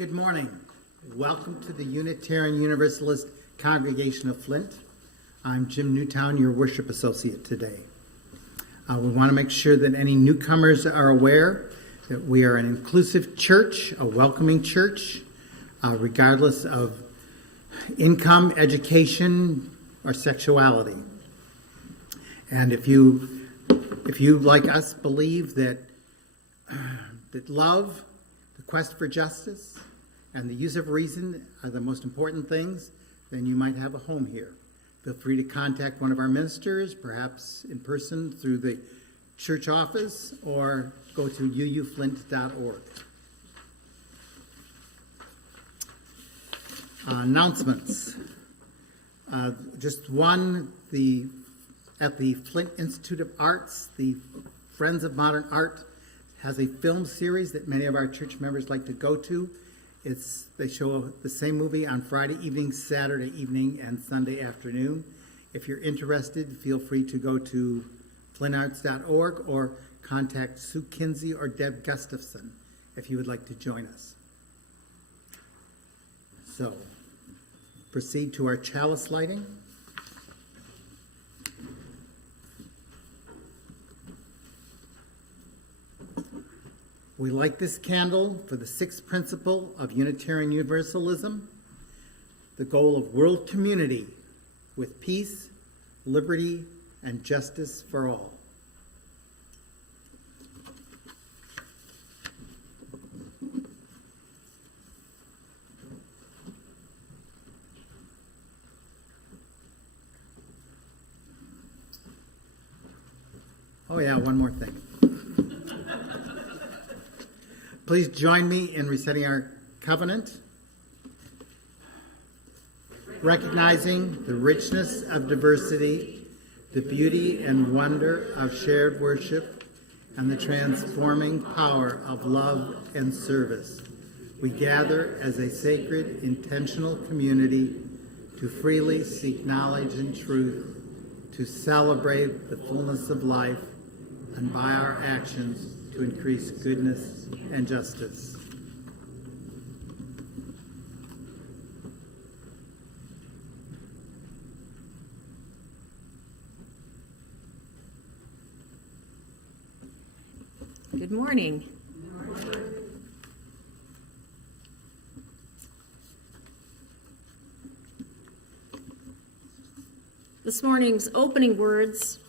Good morning. Welcome to the Unitarian Universalist Congregation of Flint. I'm Jim Newtown, your worship associate today. We want to make sure that any newcomers are aware that we are an inclusive church, a welcoming church, regardless of income, education, or sexuality. And if you, like us, believe that love, the quest for justice, and the use of reason are the most important things, then you might have a home here. Feel free to contact one of our ministers, perhaps in person through the church office, or go to uuflint.org. Announcements. Just one, at the Flint Institute of Arts, the Friends of Modern Art has a film series that many of our church members like to go to. They show the same movie on Friday evening, Saturday evening, and Sunday afternoon. If you're interested, feel free to go to flintarts.org or contact Sue Kinsey or Deb Gustafson if you would like to join us. So, proceed to our chalice lighting. We light this candle for the sixth principle of Unitarian Universalism, the goal of world community with peace, liberty, and justice for all. Oh yeah, one more thing. Please join me in reciting our covenant, recognizing the richness of diversity, the beauty and wonder of shared worship, and the transforming power of love and service. We gather as a sacred, intentional community to freely seek knowledge and truth, to celebrate the fullness of life, and by our actions to increase goodness and justice. Good morning. This morning's opening words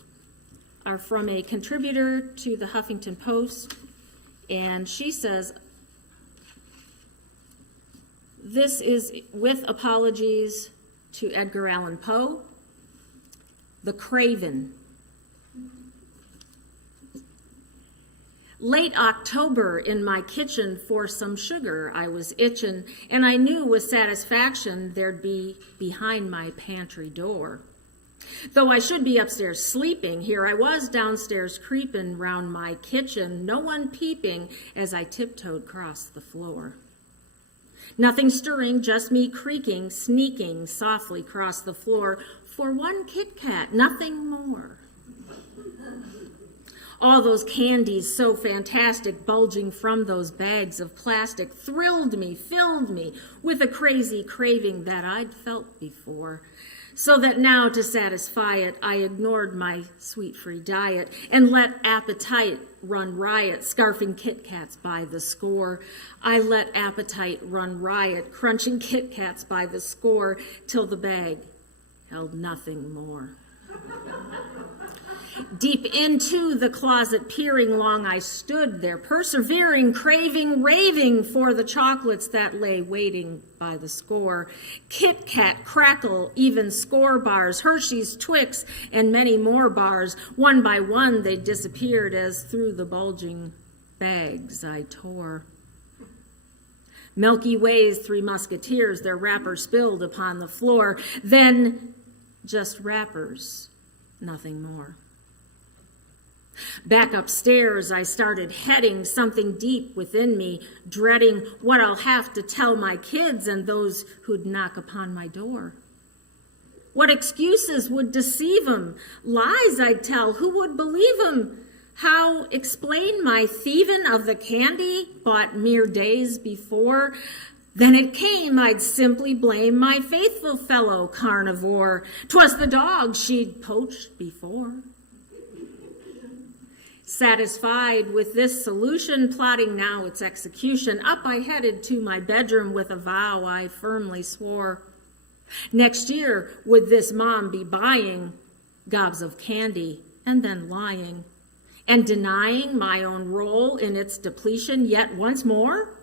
are from a contributor to the Huffington Post, and she says, "This is with apologies to Edgar Allan Poe, the Craven. Late October in my kitchen for some sugar I was itching, and I knew with satisfaction there'd be behind my pantry door. Though I should be upstairs sleeping, here I was downstairs creeping round my kitchen, no one peeping as I tiptoed across the floor. Nothing stirring, just me creaking, sneaking softly across the floor for one Kit Kat, nothing more. All those candies so fantastic bulging from those bags of plastic thrilled me, filled me with a crazy craving that I'd felt before. So that now, to satisfy it, I ignored my sweet-free diet and let appetite run riot, scarfing Kit Kats by the score. I let appetite run riot, crunching Kit Kats by the score, till the bag held nothing more. Deep into the closet, peering long, I stood there, persevering, craving, raving for the chocolates that lay waiting by the score. Kit Kat, Crackle, even Score bars, Hershey's, Twix, and many more bars. One by one they disappeared as through the bulging bags I tore. Milky Way's Three Musketeers, their wrapper spilled upon the floor. Then just wrappers, nothing more. Back upstairs, I started heading, something deep within me, dreading what I'll have to tell my kids and those who'd knock upon my door. What excuses would deceive 'em? Lies I'd tell, who would believe 'em? How explain my thieving of the candy bought mere days before? Then it came I'd simply blame my faithful fellow carnivore. 'Twas the dog she'd poached before. Satisfied with this solution, plotting now its execution, up I headed to my bedroom with a vow I firmly swore. Next year would this mom be buying gobs of candy and then lying and denying my own role in its depletion yet once more?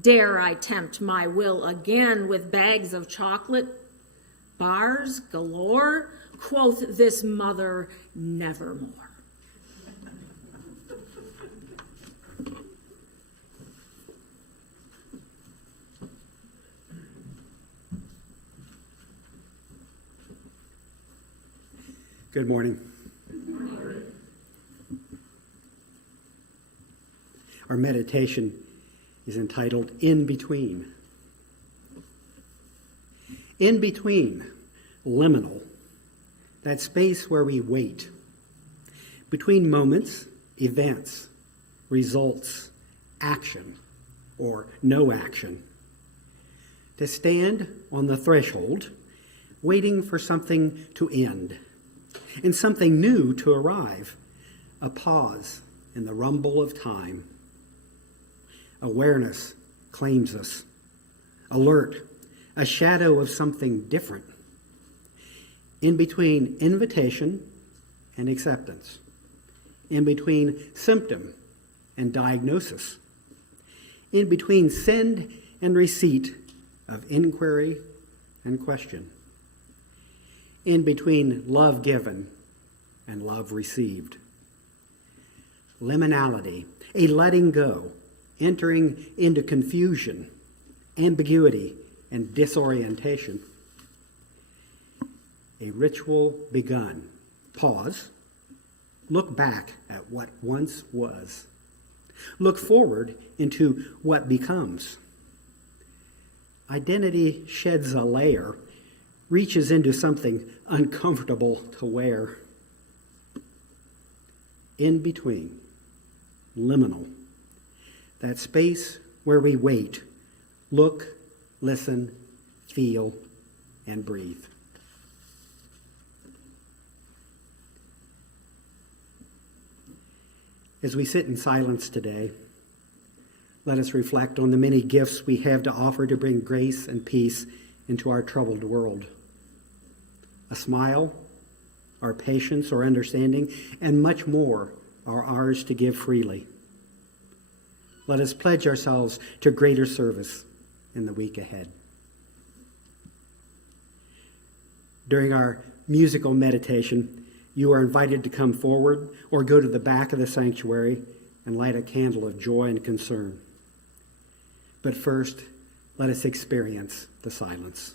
Dare I tempt my will again with bags of chocolate, bars galore? Quoth this mother, nevermore. Good morning. Our meditation is entitled In Between. In between, liminal, that space where we wait. Between moments, events, results, action, or no action. To stand on the threshold, waiting for something to end, and something new to arrive, a pause in the rumble of time. Awareness claims us, alert, a shadow of something different. In between invitation and acceptance, in between symptom and diagnosis, in between send and receipt of inquiry and question, in between love given and love received. Liminality, a letting go, entering into confusion, ambiguity, and disorientation. A ritual begun. Pause. Look back at what once was. Look forward into what becomes. Identity sheds a layer, reaches into something uncomfortable to wear. In between, liminal, that space where we wait, look, listen, feel, and breathe. As we sit in silence today, let us reflect on the many gifts we have to offer to bring grace and peace into our troubled world. A smile, our patience or understanding, and much more are ours to give freely. Let us pledge ourselves to greater service in the week ahead. During our musical meditation, you are invited to come forward or go to the back of the sanctuary and light a candle of joy and concern. But first, let us experience the silence.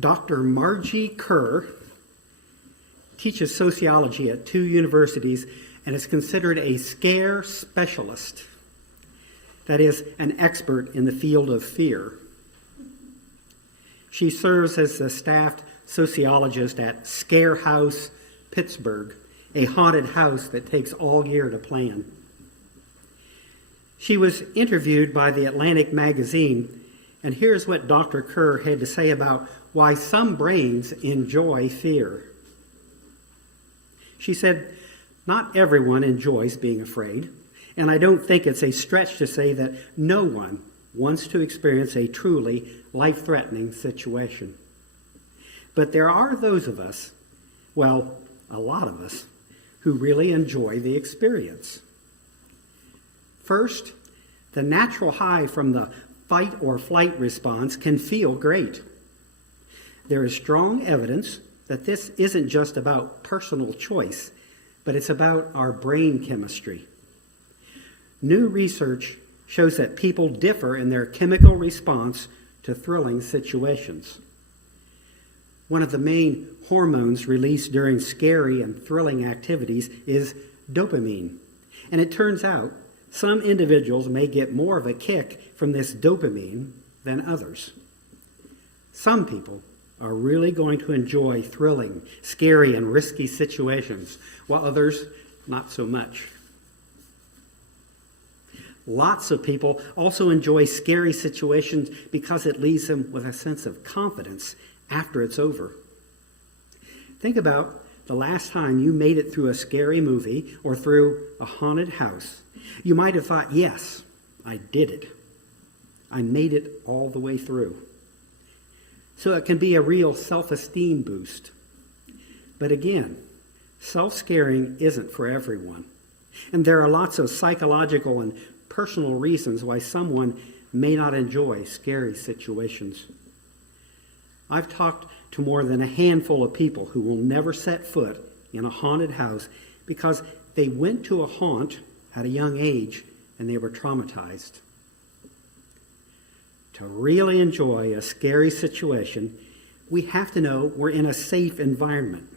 Dr. Margie Kerr teaches sociology at 2 universities and is considered a scare specialist. That is, an expert in the field of fear. She serves as the staffed sociologist at Scare House, Pittsburgh, a haunted house that takes all year to plan. She was interviewed by the Atlantic magazine, and here's what Dr. Kerr had to say about why some brains enjoy fear. She said, "Not everyone enjoys being afraid, and I don't think it's a stretch to say that no one wants to experience a truly life-threatening situation. But there are those of us, well, a lot of us, who really enjoy the experience. First, the natural high from the fight or flight response can feel great. There is strong evidence that this isn't just about personal choice, but it's about our brain chemistry. New research shows that people differ in their chemical response to thrilling situations. One of the main hormones released during scary and thrilling activities is dopamine. And it turns out some individuals may get more of a kick from this dopamine than others. Some people are really going to enjoy thrilling, scary, and risky situations, while others not so much. Lots of people also enjoy scary situations because it leaves them with a sense of confidence after it's over. Think about the last time you made it through a scary movie or through a haunted house. You might have thought, yes, I did it. I made it all the way through. So it can be a real self-esteem boost. But again, self-scaring isn't for everyone. And there are lots of psychological and personal reasons why someone may not enjoy scary situations. I've talked to more than a handful of people who will never set foot in a haunted house because they went to a haunt at a young age and they were traumatized. To really enjoy a scary situation, we have to know we're in a safe environment.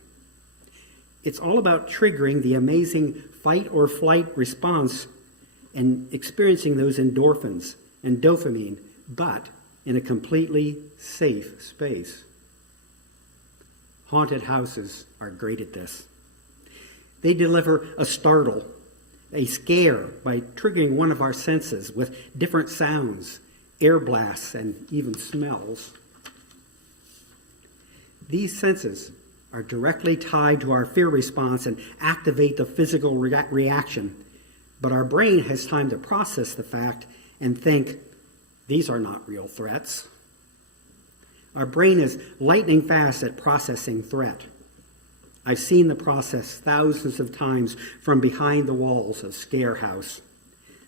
It's all about triggering the amazing fight or flight response and experiencing those endorphins and dopamine, but in a completely safe space. Haunted houses are great at this. They deliver a startle, a scare by triggering one of our senses with different sounds, air blasts, and even smells. These senses are directly tied to our fear response and activate the physical reaction, but our brain has time to process the fact and think, these are not real threats. Our brain is lightning fast at processing threat. I've seen the process thousands of times from behind the walls of Scare House.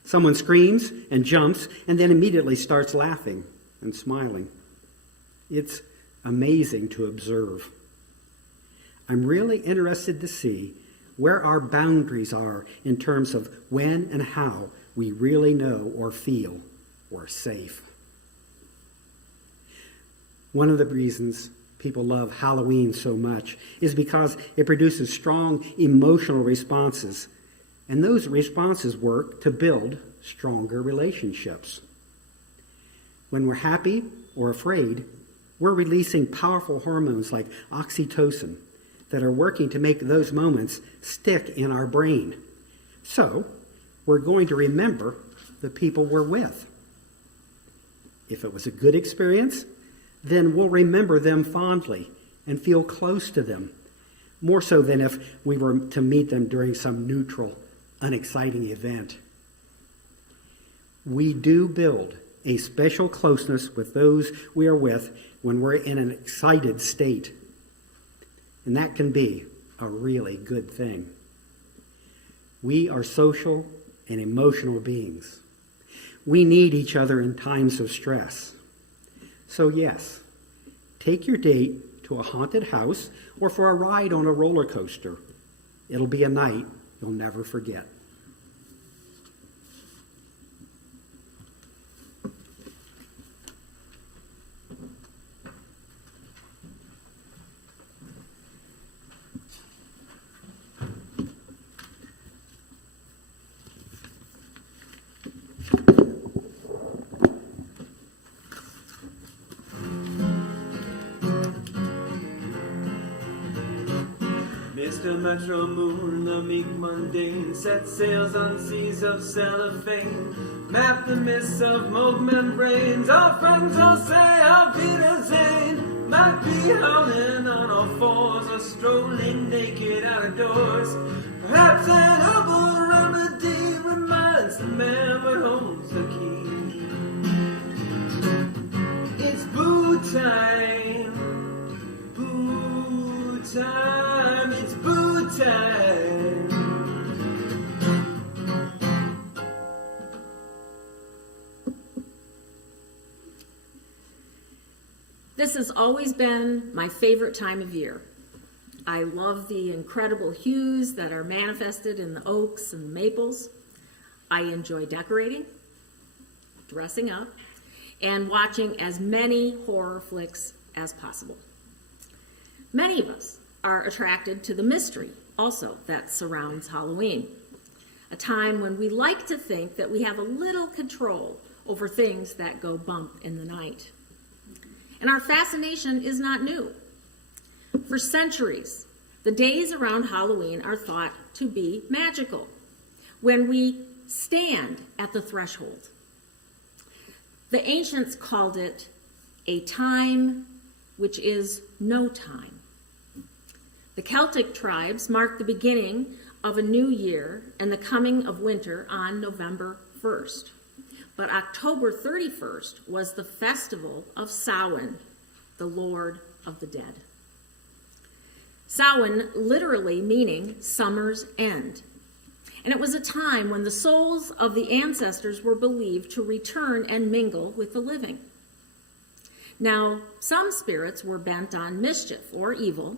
Someone screams and jumps and then immediately starts laughing and smiling. It's amazing to observe. I'm really interested to see where our boundaries are in terms of when and how we really know or feel we're safe. One of the reasons people love Halloween so much is because it produces strong emotional responses, and those responses work to build stronger relationships. When we're happy or afraid, we're releasing powerful hormones like oxytocin that are working to make those moments stick in our brain. So, we're going to remember the people we're with. If it was a good experience, then we'll remember them fondly and feel close to them, more so than if we were to meet them during some neutral, unexciting event. We do build a special closeness with those we are with when we're in an excited state. And that can be a really good thing. We are social and emotional beings. We need each other in times of stress. So yes, take your date to a haunted house or for a ride on a roller coaster. It'll be a night you'll never forget. Mr. Metro Moon, the meek mundane, set sails on seas of cellophane, map the mists of mold membranes. Our friends will say, Auf Wiedersehen, might be howling on all fours or strolling naked out of doors. Perhaps an herbal remedy reminds the man what holds the key. It's boo time, boo time, it's boo time. This has always been my favorite time of year. I love the incredible hues that are manifested in the oaks and the maples. I enjoy decorating, dressing up, and watching as many horror flicks as possible. Many of us are attracted to the mystery also that surrounds Halloween, a time when we like to think that we have a little control over things that go bump in the night. And our fascination is not new. For centuries, the days around Halloween are thought to be magical, when we stand at the threshold. The ancients called it a time which is no time. The Celtic tribes marked the beginning of a new year and the coming of winter on November 1st. But October 31st was the festival of Samhain, the Lord of the Dead. Samhain literally meaning summer's end. And it was a time when the souls of the ancestors were believed to return and mingle with the living. Now, some spirits were bent on mischief or evil,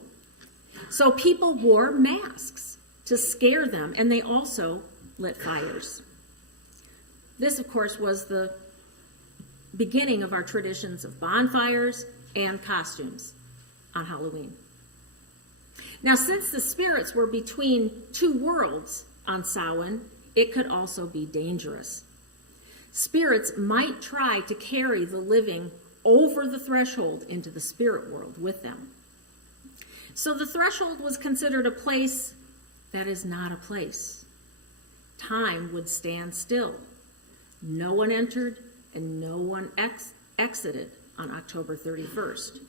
so people wore masks to scare them, and they also lit fires. This, of course, was the beginning of our traditions of bonfires and costumes on Halloween. Now, since the spirits were between two worlds on Samhain, it could also be dangerous. Spirits might try to carry the living over the threshold into the spirit world with them. So the threshold was considered a place that is not a place. Time would stand still. No one entered and no one exited on October 31st.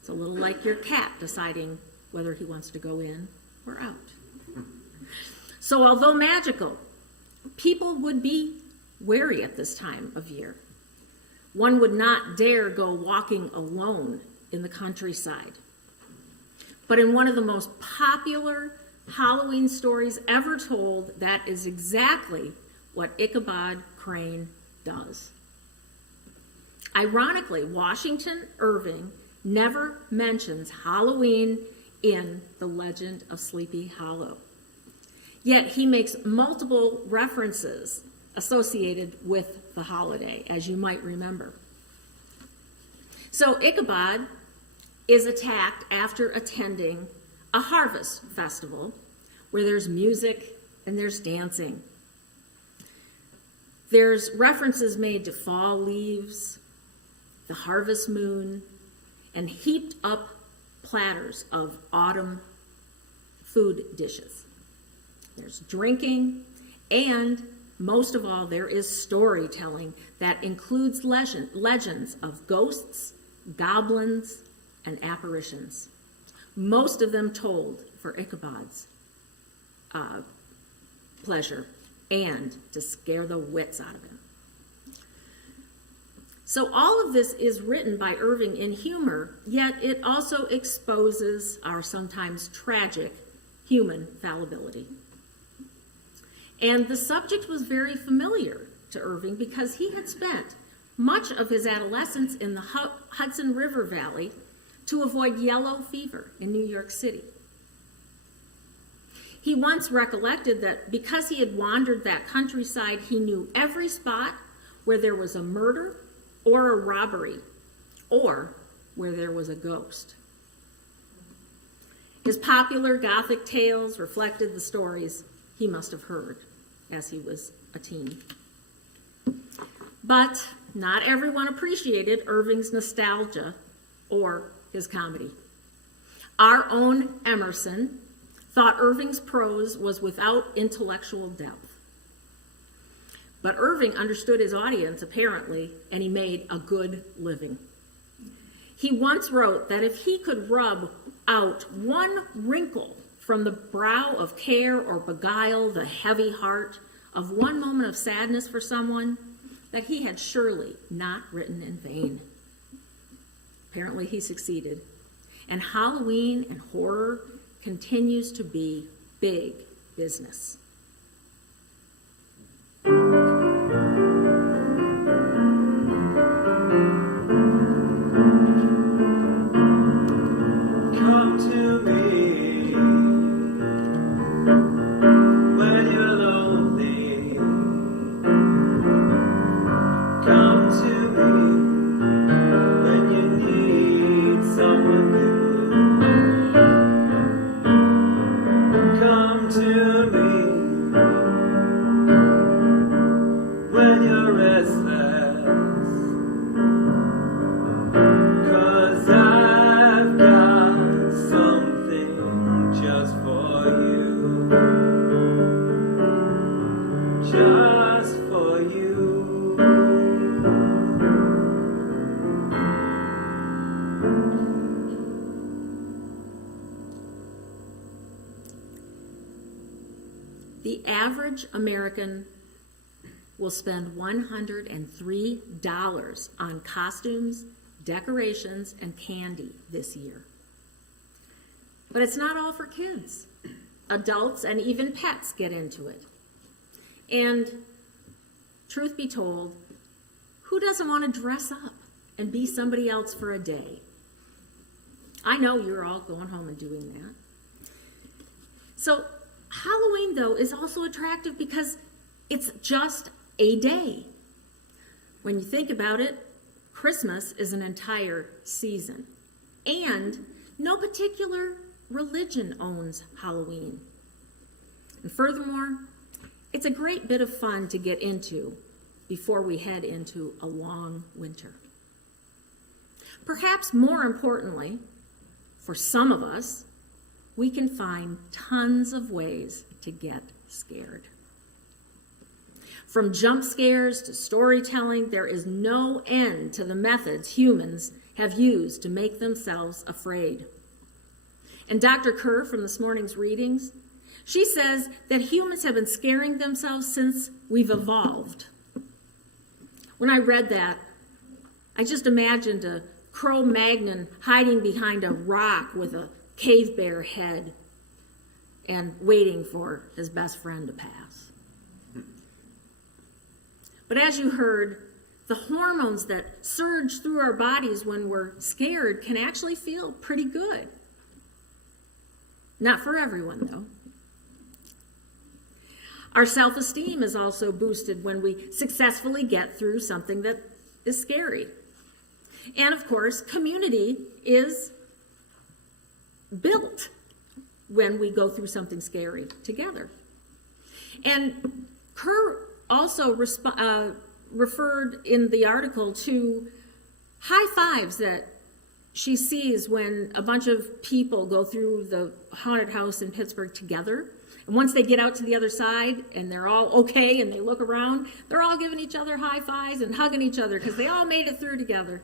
It's a little like your cat deciding whether he wants to go in or out. So although magical, people would be wary at this time of year. One would not dare go walking alone in the countryside. But in one of the most popular Halloween stories ever told, that is exactly what Ichabod Crane does. Ironically, Washington Irving never mentions Halloween in The Legend of Sleepy Hollow. Yet he makes multiple references associated with the holiday, as you might remember. So Ichabod is attacked after attending a harvest festival where there's music and there's dancing. There's references made to fall leaves, the harvest moon, and heaped up platters of autumn food dishes. There's drinking, and most of all, there is storytelling that includes legends of ghosts, goblins, and apparitions, most of them told for Ichabod's pleasure and to scare the wits out of him. So all of this is written by Irving in humor, yet it also exposes our sometimes tragic human fallibility. And the subject was very familiar to Irving because he had spent much of his adolescence in the Hudson River Valley to avoid yellow fever in New York City. He once recollected that because he had wandered that countryside, he knew every spot where there was a murder or a robbery or where there was a ghost. His popular Gothic tales reflected the stories he must have heard as he was a teen. But not everyone appreciated Irving's nostalgia or his comedy. Our own Emerson thought Irving's prose was without intellectual depth. But Irving understood his audience, apparently, and he made a good living. He once wrote that if he could rub out one wrinkle from the brow of care or beguile the heavy heart of one moment of sadness for someone, that he had surely not written in vain. Apparently he succeeded. And Halloween and horror continues to be big business. Come to me when you're lonely. Come to me when you need someone new. Come to me when you're restless. 'Cause I've got something just for you. Just for you. The average American will spend $103 on costumes, decorations, and candy this year. But it's not all for kids. Adults and even pets get into it. And truth be told, who doesn't want to dress up and be somebody else for a day? I know you're all going home and doing that. So Halloween, though, is also attractive because it's just a day. When you think about it, Christmas is an entire season, and no particular religion owns Halloween. And furthermore, it's a great bit of fun to get into before we head into a long winter. Perhaps more importantly, for some of us, we can find tons of ways to get scared. From jump scares to storytelling, there is no end to the methods humans have used to make themselves afraid. And Dr. Kerr, from this morning's readings, she says that humans have been scaring themselves since we've evolved. When I read that, I just imagined a Cro-Magnon hiding behind a rock with a cave bear head and waiting for his best friend to pass. But as you heard, the hormones that surge through our bodies when we're scared can actually feel pretty good. Not for everyone, though. Our self-esteem is also boosted when we successfully get through something that is scary. And of course, community is built when we go through something scary together. And Kerr also referred in the article to high fives that she sees when a bunch of people go through the haunted house in Pittsburgh together. And once they get out to the other side and they're all okay and they look around, they're all giving each other high fives and hugging each other because they all made it through together.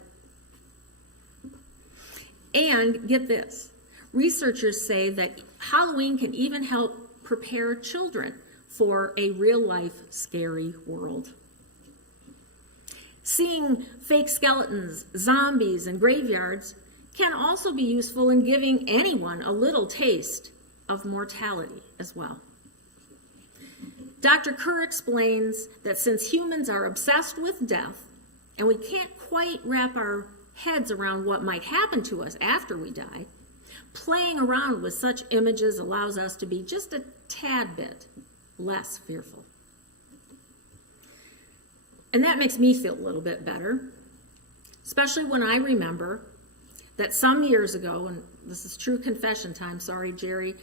And get this, researchers say that Halloween can even help prepare children for a real-life scary world. Seeing fake skeletons, zombies, and graveyards can also be useful in giving anyone a little taste of mortality as well. Dr. Kerr explains that since humans are obsessed with death, and we can't quite wrap our heads around what might happen to us after we die, playing around with such images allows us to be just a tad bit less fearful. And that makes me feel a little bit better, especially when I remember that some years ago, and this is true confession time, sorry, Jerry,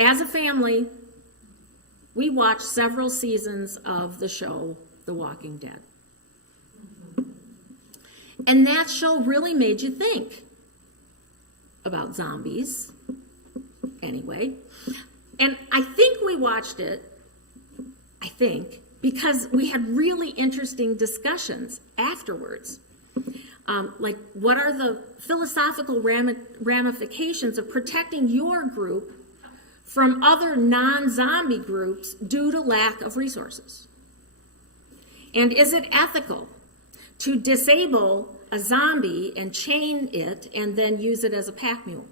as a family, we watched several seasons of the show The Walking Dead. And that show really made you think about zombies, anyway. And I think we watched it, because we had really interesting discussions afterwards. Like, what are the philosophical ramifications of protecting your group from other non-zombie groups due to lack of resources? And is it ethical to disable a zombie and chain it and then use it as a pack mule?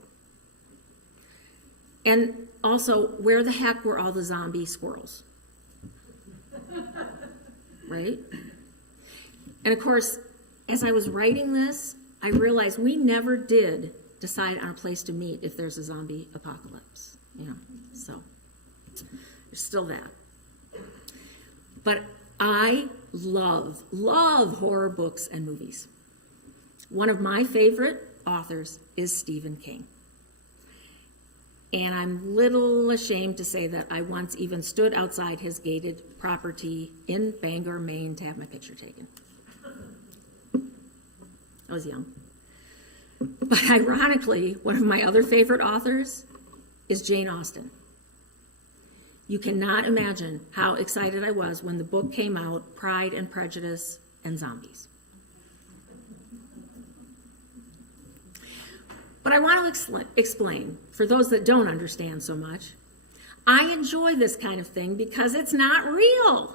And also, where the heck were all the zombie squirrels? Right? And of course, as I was writing this, I realized we never did decide on a place to meet if there's a zombie apocalypse. So there's still that. But I love horror books and movies. One of my favorite authors is Stephen King. And I'm little ashamed to say that I once even stood outside his gated property in Bangor, Maine to have my picture taken. I was young. But ironically, one of my other favorite authors is Jane Austen. You cannot imagine how excited I was when the book came out, Pride and Prejudice and Zombies. But I want to explain, for those that don't understand so much, I enjoy this kind of thing because it's not real.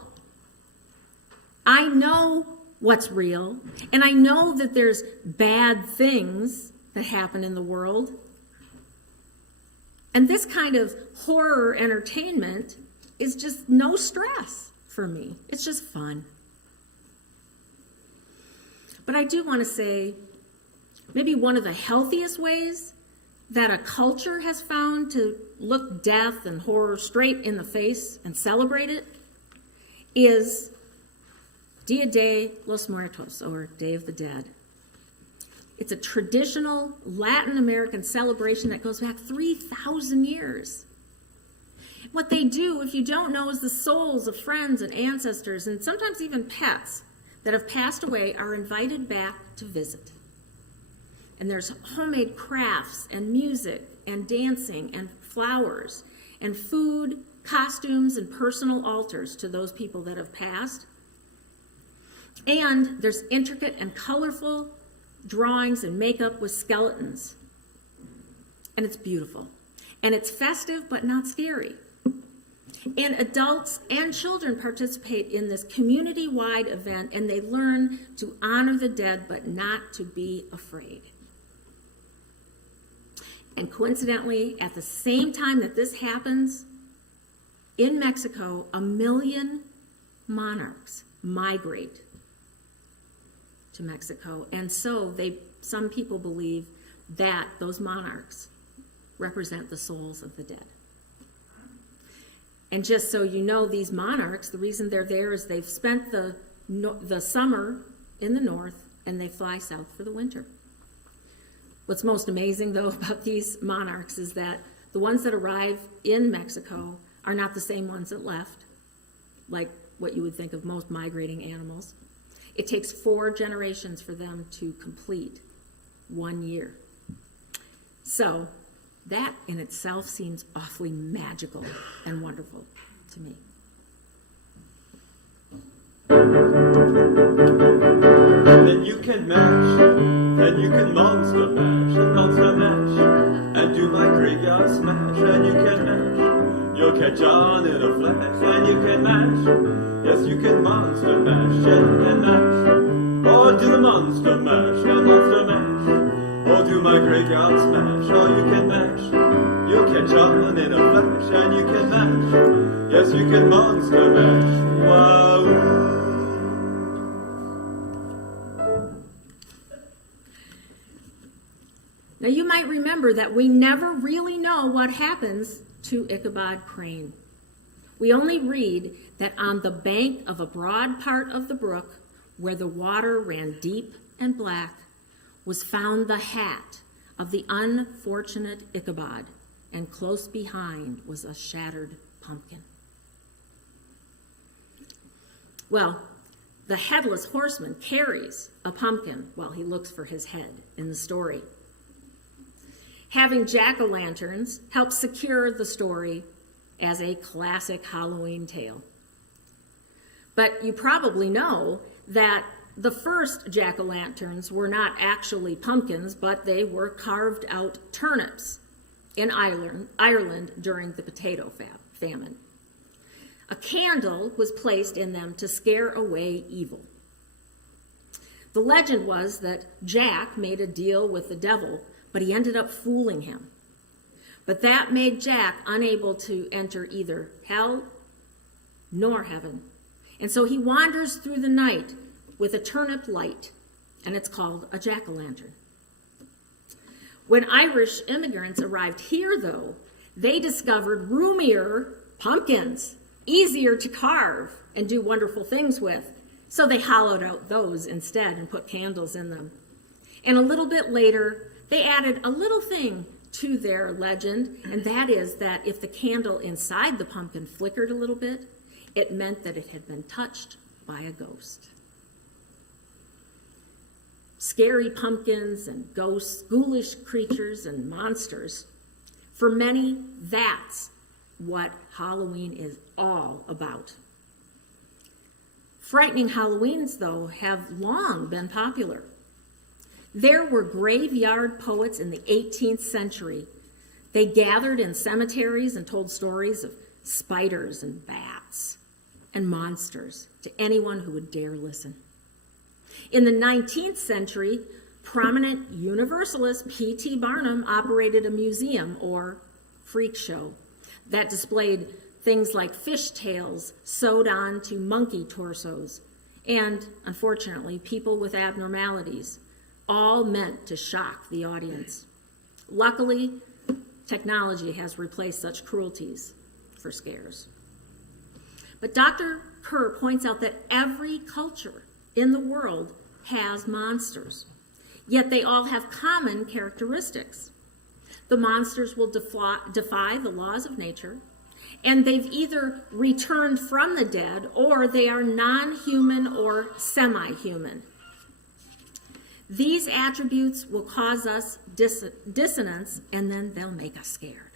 I know what's real, and I know that there's bad things that happen in the world. And this kind of horror entertainment is just no stress for me. It's just fun. But I do want to say, maybe one of the healthiest ways that a culture has found to look death and horror straight in the face and celebrate it is Dia de los Muertos, or Day of the Dead. It's a traditional Latin American celebration that goes back 3,000 years. What they do, if you don't know, is the souls of friends and ancestors, and sometimes even pets that have passed away, are invited back to visit. And there's homemade crafts and music and dancing and flowers and food, costumes, and personal altars to those people that have passed. And there's intricate and colorful drawings and makeup with skeletons. And it's beautiful. And it's festive but not scary. And adults and children participate in this community-wide event, and they learn to honor the dead but not to be afraid. And coincidentally, at the same time that this happens, in Mexico, 1 million monarchs migrate to Mexico. And so some people believe that those monarchs represent the souls of the dead. And just so you know, these monarchs, the reason they're there is they've spent the summer in the north and they fly south for the winter. What's most amazing, though, about these monarchs is that the ones that arrive in Mexico are not the same ones that left, like what you would think of most migrating animals. It takes 4 generations for them to complete 1 year. So that in itself seems awfully magical and wonderful to me. Then you can mash, and you can monster mash, and do my graveyard smash, and you can mash. You'll catch on in a flash, and you can mash. Yes, you can monster mash, and you can mash. Or do the monster mash, and monster mash. Or do my graveyard smash, or you can mash. You'll catch on in a flash, and you can mash. Yes, you can monster mash. Wow. Now you might remember that we never really know what happens to Ichabod Crane. We only read that on the bank of a broad part of the brook, where the water ran deep and black, was found the hat of the unfortunate Ichabod, and close behind was a shattered pumpkin. Well, the headless horseman carries a pumpkin while he looks for his head in the story. Having jack-o'-lanterns helps secure the story as a classic Halloween tale. But you probably know that the first jack-o'-lanterns were not actually pumpkins, but they were carved out turnips in Ireland during the potato famine. A candle was placed in them to scare away evil. The legend was that Jack made a deal with the devil, but he ended up fooling him. But that made Jack unable to enter either hell nor heaven. And so he wanders through the night with a turnip light, and it's called a jack-o'-lantern. When Irish immigrants arrived here, though, they discovered roomier pumpkins, easier to carve and do wonderful things with. So they hollowed out those instead and put candles in them. And a little bit later, they added a little thing to their legend, and that is that if the candle inside the pumpkin flickered a little bit, it meant that it had been touched by a ghost. Scary pumpkins and ghosts, ghoulish creatures and monsters. For many, that's what Halloween is all about. Frightening Halloweens, though, have long been popular. There were graveyard poets in the 18th century. They gathered in cemeteries and told stories of spiders and bats and monsters to anyone who would dare listen. In the 19th century, prominent Universalist P.T. Barnum operated a museum or freak show that displayed things like fishtails sewed on to monkey torsos and, unfortunately, people with abnormalities, all meant to shock the audience. Luckily, technology has replaced such cruelties for scares. But Dr. Kerr points out that every culture in the world has monsters. yet they all have common characteristics. The monsters will defy the laws of nature, and they've either returned from the dead or they are non-human or semi-human. These attributes will cause us dissonance, and then they'll make us scared.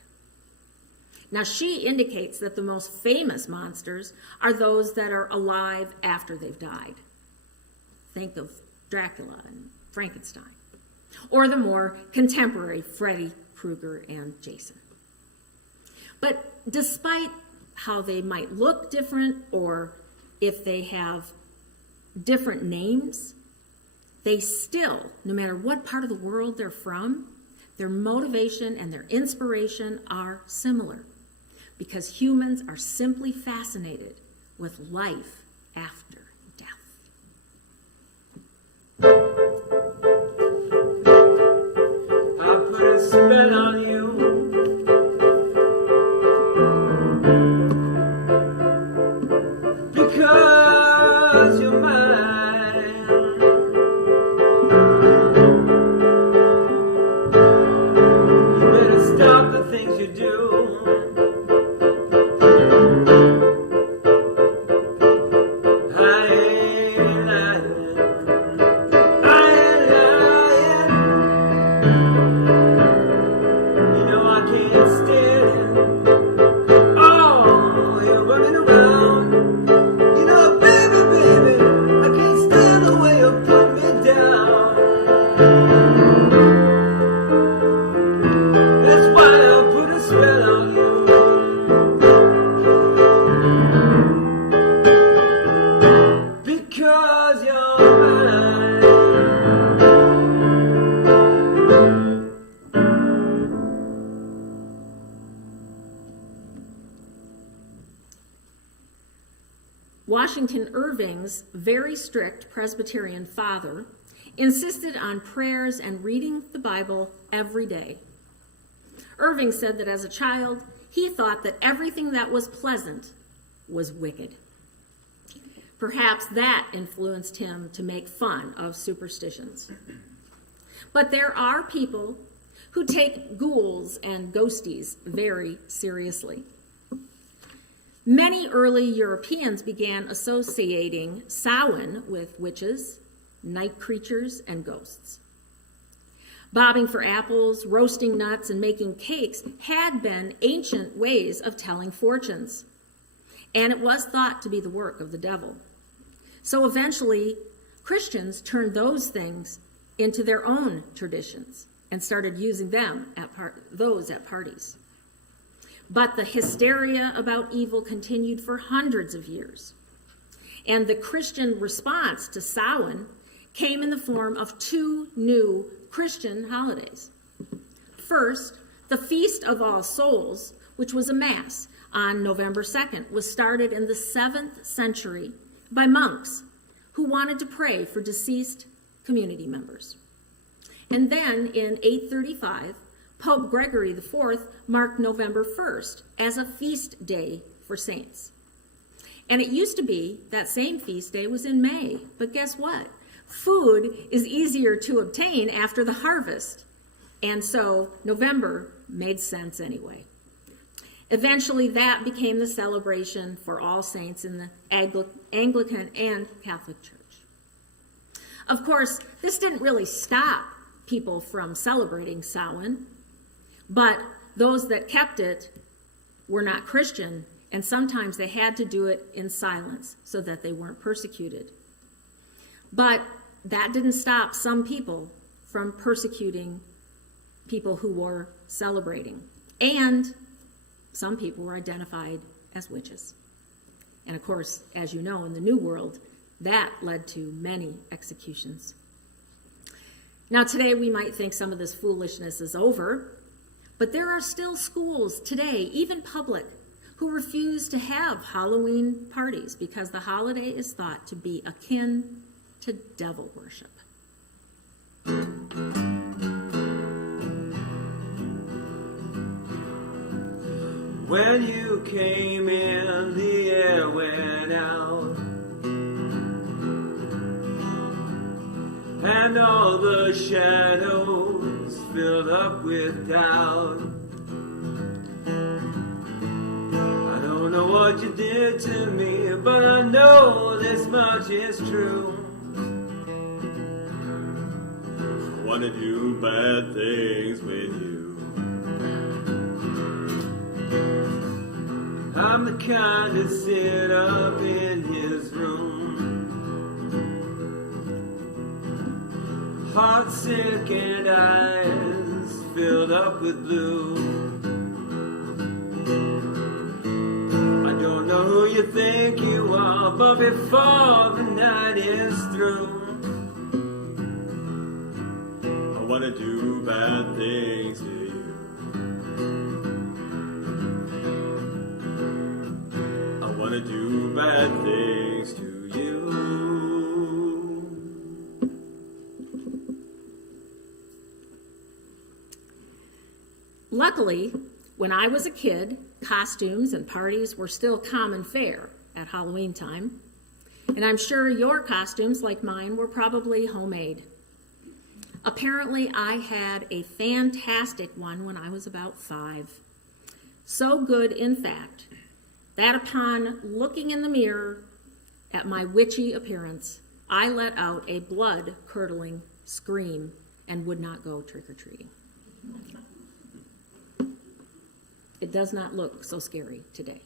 Now, she indicates that the most famous monsters are those that are alive after they've died. Think of Dracula and Frankenstein, or the more contemporary Freddy Krueger and Jason. But despite how they might look different, or if they have different names, they still, no matter what part of the world they're from, their motivation and their inspiration are similar, because humans are simply fascinated with life after death. I put a spell on you. Because you're mine. You better stop the things you do. I ain't lying. I ain't lying. You know I can't stand it. Oh, you're running around. You know, baby, baby, I can't stand the way you put me down. That's why I put a spell on you. Because you're mine. Washington Irving's very strict Presbyterian father insisted on prayers and reading the Bible every day. Irving said that as a child, he thought that everything that was pleasant was wicked. Perhaps that influenced him to make fun of superstitions. But there are people who take ghouls and ghosties very seriously. Many early Europeans began associating Samhain with witches, night creatures, and ghosts. Bobbing for apples, roasting nuts, and making cakes had been ancient ways of telling fortunes, and it was thought to be the work of the devil. So eventually, Christians turned those things into their own traditions and started using them at parties. But the hysteria about evil continued for hundreds of years. And the Christian response to Samhain came in the form of two new Christian holidays. First, the Feast of All Souls, which was a Mass on November 2nd, was started in the 7th century by monks who wanted to pray for deceased community members. And then in 835, Pope Gregory IV marked November 1st as a feast day for saints. And it used to be that same feast day was in May, but guess what? Food is easier to obtain after the harvest, and so November made sense anyway. Eventually, that became the celebration for all saints in the Anglican and Catholic Church. Of course, this didn't really stop people from celebrating Samhain, but those that kept it were not Christian, and sometimes they had to do it in silence so that they weren't persecuted. But that didn't stop some people from persecuting people who were celebrating. And some people were identified as witches. And of course, as you know, in the New World, that led to many executions. Now today we might think some of this foolishness is over, but there are still schools today, even public, who refuse to have Halloween parties because the holiday is thought to be akin to devil worship. When you came in, the air went out, and and all the shadows filled up with doubt. I don't know what you did to me, but I know this much is true. I wanna do bad things with you. I'm the kind to sit up in his room, heart sick and eyes filled up with blue. I don't know who you think you are, but before the night is through, I wanna do bad things to you. I wanna do bad things to you. Luckily, when I was a kid, costumes and parties were still common fare at Halloween time. And I'm sure your costumes, like mine, were probably homemade. Apparently, I had a fantastic one when I was about 5. So good, in fact, that upon looking in the mirror at my witchy appearance, I let out a blood-curdling scream and would not go trick-or-treating. It does not look so scary today.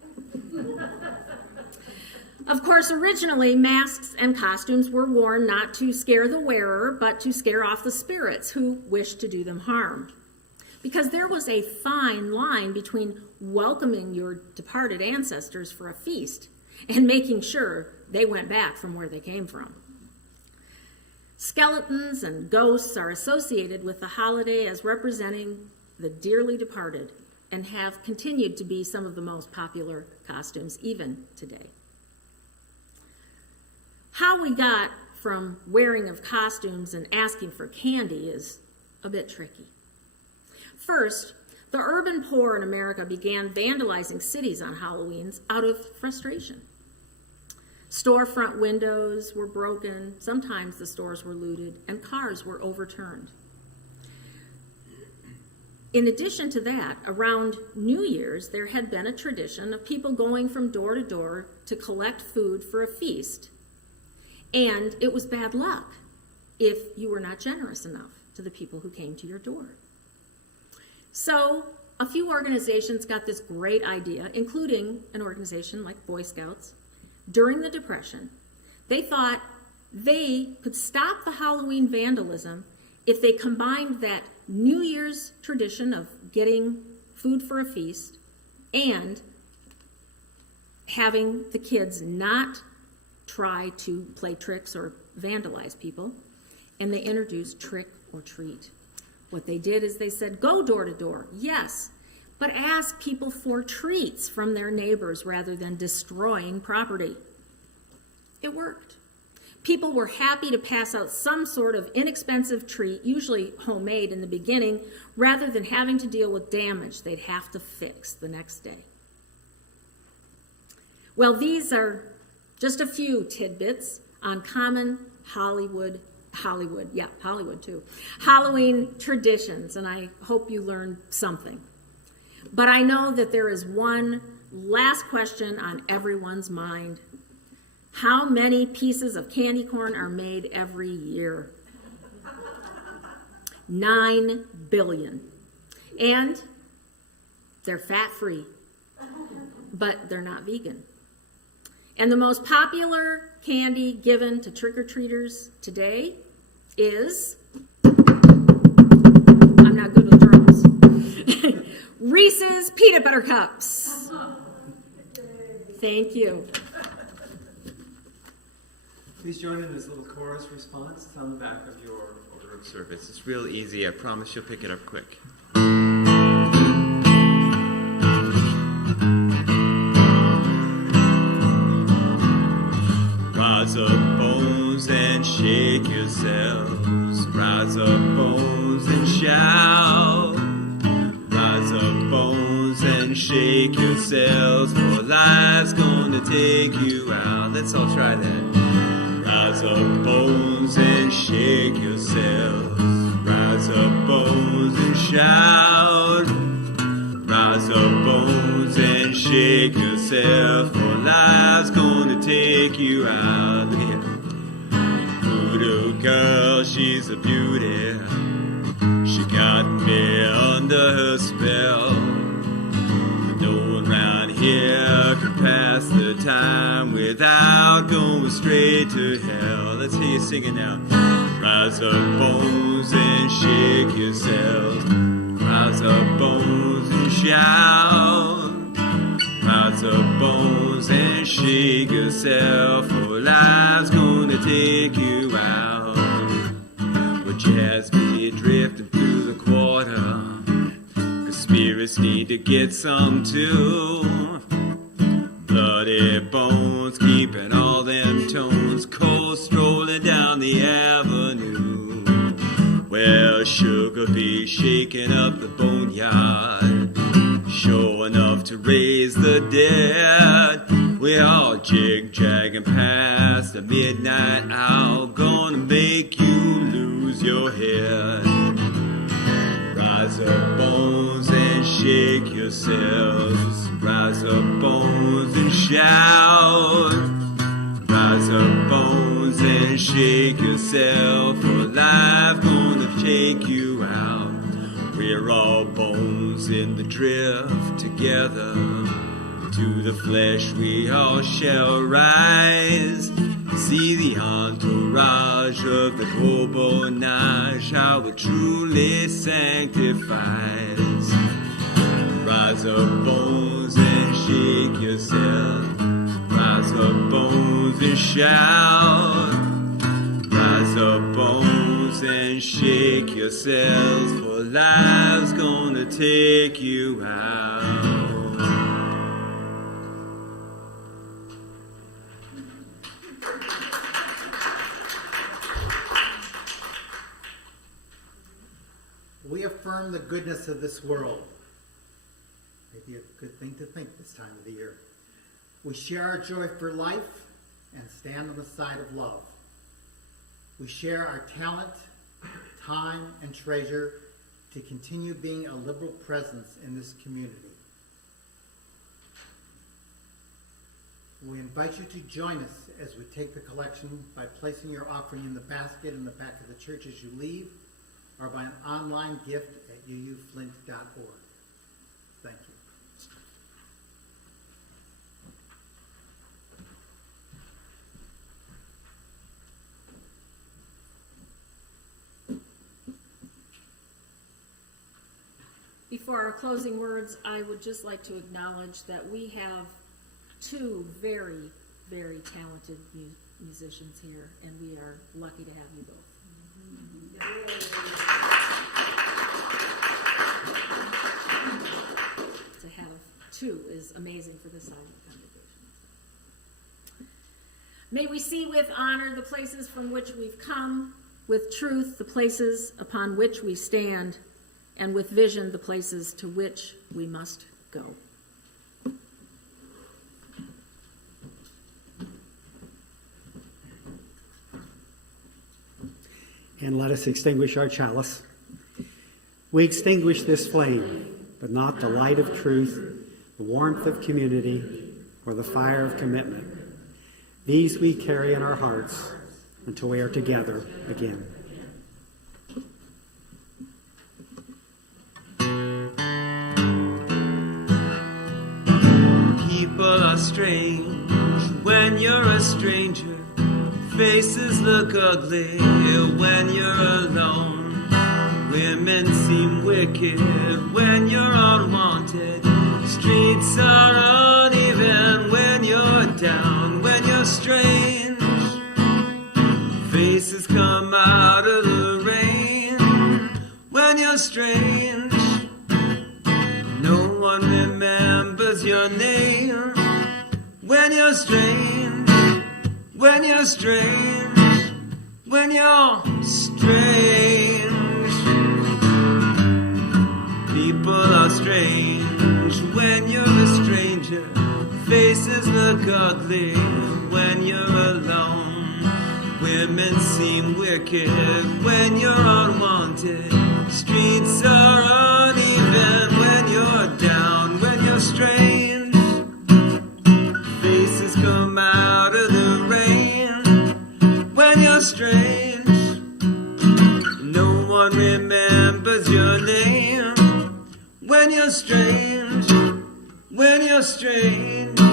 Of course, originally, masks and costumes were worn not to scare the wearer, but to scare off the spirits who wished to do them harm. Because there was a fine line between welcoming your departed ancestors for a feast and making sure they went back from where they came from. Skeletons and ghosts are associated with the holiday as representing the dearly departed and have continued to be some of the most popular costumes even today. How we got from wearing of costumes and asking for candy is a bit tricky. First, the urban poor in America began vandalizing cities on Halloweens out of frustration. Storefront windows were broken, sometimes the stores were looted, and cars were overturned. In addition to that, around New Year's, there had been a tradition of people going from door to door to collect food for a feast. And it was bad luck if you were not generous enough to the people who came to your door. So a few organizations got this great idea, including an organization like Boy Scouts. During the Depression, they thought they could stop the Halloween vandalism if they combined that New Year's tradition of getting food for a feast and having the kids not try to play tricks or vandalize people, and they introduced trick or treat. What they did is they said, go door to door, yes, but ask people for treats from their neighbors rather than destroying property. It worked. People were happy to pass out some sort of inexpensive treat, usually homemade in the beginning, rather than having to deal with damage they'd have to fix the next day. Well, these are just a few tidbits on common Hollywood too, Halloween traditions, and I hope you learned something. But I know that there is one last question on everyone's mind. How many pieces of candy corn are made every year? 9 billion. And they're fat-free, but they're not vegan. And the most popular candy given to trick-or-treaters today is, I'm not good with drums, Reese's Peanut Butter Cups. Thank you. Please join in this little chorus response. It's on the back of your order of service. It's real easy. I promise you'll pick it up quick. Rise up, bones, and shake yourselves. Rise up, bones, and shout. Rise up, bones, and shake yourselves, for life's gonna take you out. Let's all try that. Rise Rise up, bones, and shake yourselves. Rise up, bones, and shout. Rise up, bones, and shake yourself, for life's gonna take you out. Look at here. Voodoo girl, she's a beauty. She got me under her spell. No one round here can pass the time without going straight to hell. Let's hear you sing it now. Rise up, bones, and shake yourselves. Rise up, bones, and shout. Rise up, bones, and shake yourself, for life's gonna take you out. Well, jazz be drifting through the quarter. Spirits need to get some too. Bloody bones keeping all them tones, cold strolling down the avenue. Well, sugar be shaking up the boneyard, sure enough to raise the dead. We're all jig-jagging past the midnight hour, gonna make you lose your head. Rise up, bones, and shake yourselves. Rise up, bones, and shout. Rise up, bones, and shake yourself, for life gonna take you out. We're all bones in the drift together. To the flesh we all shall rise. See the entourage of the Gobonage, how it truly sanctifies. Rise up, bones, and shake yourself. Rise up, bones, and shout. Rise up, bones, and shake yourselves, for life's gonna take you out. We affirm the goodness of this world. Maybe a good thing to think this time of the year. We share our joy for life and stand on the side of love. We share our talent, time, and treasure to continue being a liberal presence in this community. We invite you to join us as we take the collection by placing your offering in the basket in the back of the church as you leave, or by an online gift at uuflint.org. Thank you. Before our closing words, I would just like to acknowledge that we have two very, very talented musicians here, and we are lucky to have you both. To have two is amazing for the silent congregation. May we see with honor the places from which we've come, with truth the places upon which we stand, and with vision the places to which we must go. And let us extinguish our chalice. We extinguish this flame, but not the light of truth, the warmth of community, or the fire of commitment. These we carry in our hearts until we are together again. People are strange when you're a stranger. Faces look ugly when you're alone. Women seem wicked when you're unwanted. Streets are uneven when you're down. When you're strange, faces come out of the rain. When you're strange, no one remembers your name. When you're strange, when you're strange, when you're strange. People are strange when you're a stranger. Faces look ugly when you're alone. seem wicked when you're unwanted. Streets are uneven when you're down, when you're strange. Faces come out of the rain when you're strange. No one remembers your name when you're strange, when you're strange.